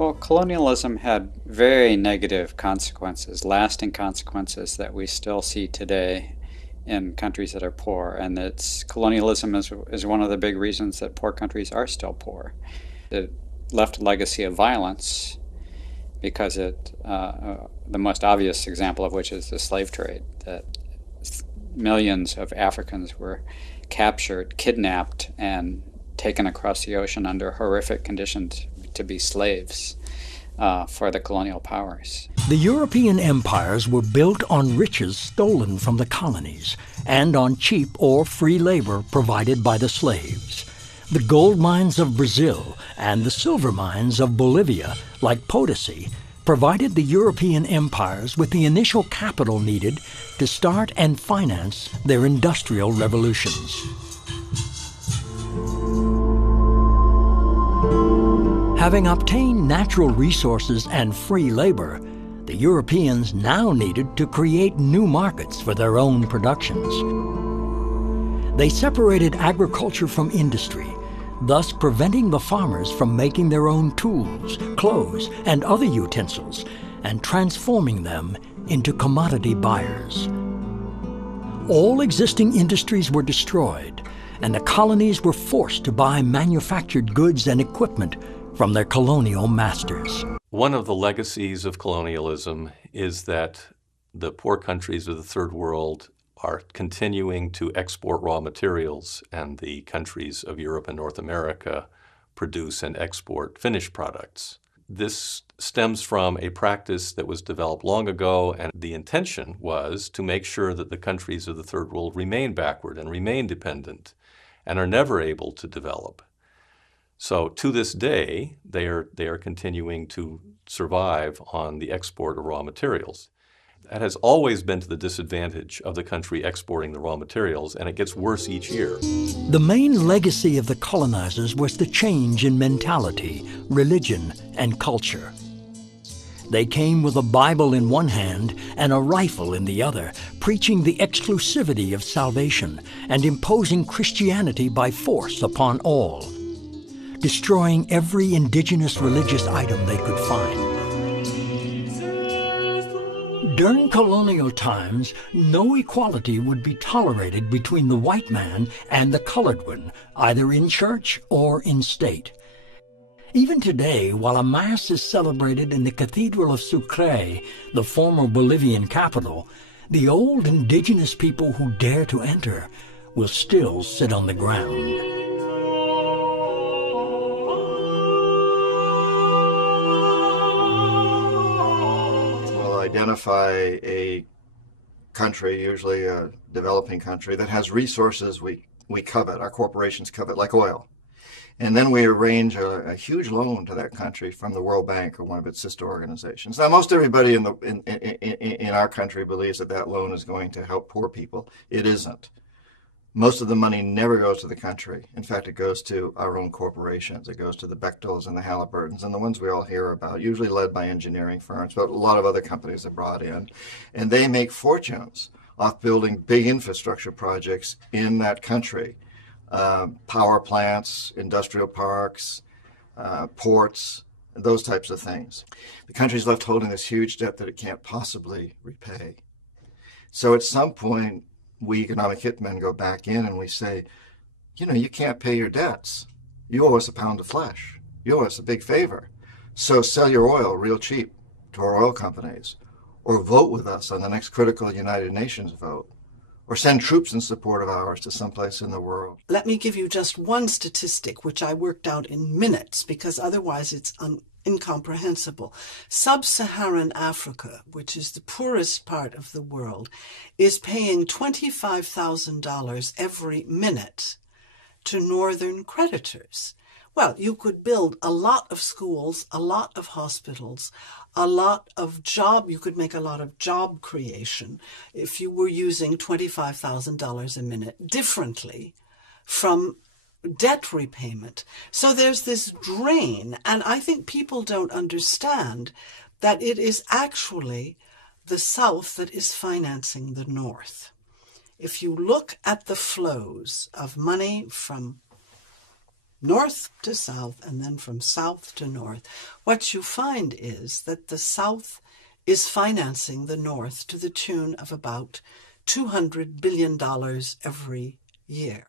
Well, colonialism had very negative consequences, lasting consequences that we still see today in countries that are poor. And colonialism is one of the big reasons that poor countries are still poor. It left a legacy of violence because the most obvious example of which is the slave trade, that millions of Africans were captured, kidnapped, and taken across the ocean under horrific conditions to be slaves for the colonial powers. The European empires were built on riches stolen from the colonies and on cheap or free labor provided by the slaves. The gold mines of Brazil and the silver mines of Bolivia, like Potosi, provided the European empires with the initial capital needed to start and finance their industrial revolutions. Having obtained natural resources and free labor, the Europeans now needed to create new markets for their own productions. They separated agriculture from industry, thus preventing the farmers from making their own tools, clothes, and other utensils, and transforming them into commodity buyers. All existing industries were destroyed, and the colonies were forced to buy manufactured goods and equipment from their colonial masters. One of the legacies of colonialism is that the poor countries of the Third World are continuing to export raw materials, and the countries of Europe and North America produce and export finished products. This stems from a practice that was developed long ago, and the intention was to make sure that the countries of the Third World remain backward and remain dependent and are never able to develop. So to this day, they are continuing to survive on the export of raw materials. That has always been to the disadvantage of the country exporting the raw materials, and it gets worse each year. The main legacy of the colonizers was the change in mentality, religion, and culture. They came with a Bible in one hand and a rifle in the other, preaching the exclusivity of salvation and imposing Christianity by force upon all, destroying every indigenous religious item they could find. During colonial times, no equality would be tolerated between the white man and the colored one, either in church or in state. Even today, while a Mass is celebrated in the Cathedral of Sucre, the former Bolivian capital, the old indigenous people who dare to enter will still sit on the ground. Identify a country, usually a developing country, that has resources we covet, our corporations covet, like oil. And then we arrange a huge loan to that country from the World Bank or one of its sister organizations. Now, most everybody in our country believes that that loan is going to help poor people. It isn't. Most of the money never goes to the country. In fact, it goes to our own corporations. It goes to the Bechtels and the Halliburtons and the ones we all hear about, usually led by engineering firms, but a lot of other companies are brought in. And they make fortunes off building big infrastructure projects in that country. Power plants, industrial parks, ports, those types of things. The country's left holding this huge debt that it can't possibly repay. So at some point, we economic hitmen go back in and we say, you know, you can't pay your debts. You owe us a pound of flesh. You owe us a big favor. So sell your oil real cheap to our oil companies, or vote with us on the next critical United Nations vote, or send troops in support of ours to someplace in the world. Let me give you just one statistic, which I worked out in minutes, because otherwise it's incomprehensible. Sub-Saharan Africa, which is the poorest part of the world, is paying $25,000 every minute to northern creditors. Well, you could build a lot of schools, a lot of hospitals, you could make a lot of job creation if you were using $25,000 a minute differently from debt repayment. So there's this drain, and I think people don't understand that it is actually the South that is financing the North. If you look at the flows of money from north to south and then from south to north, what you find is that the South is financing the North to the tune of about $200 billion every year.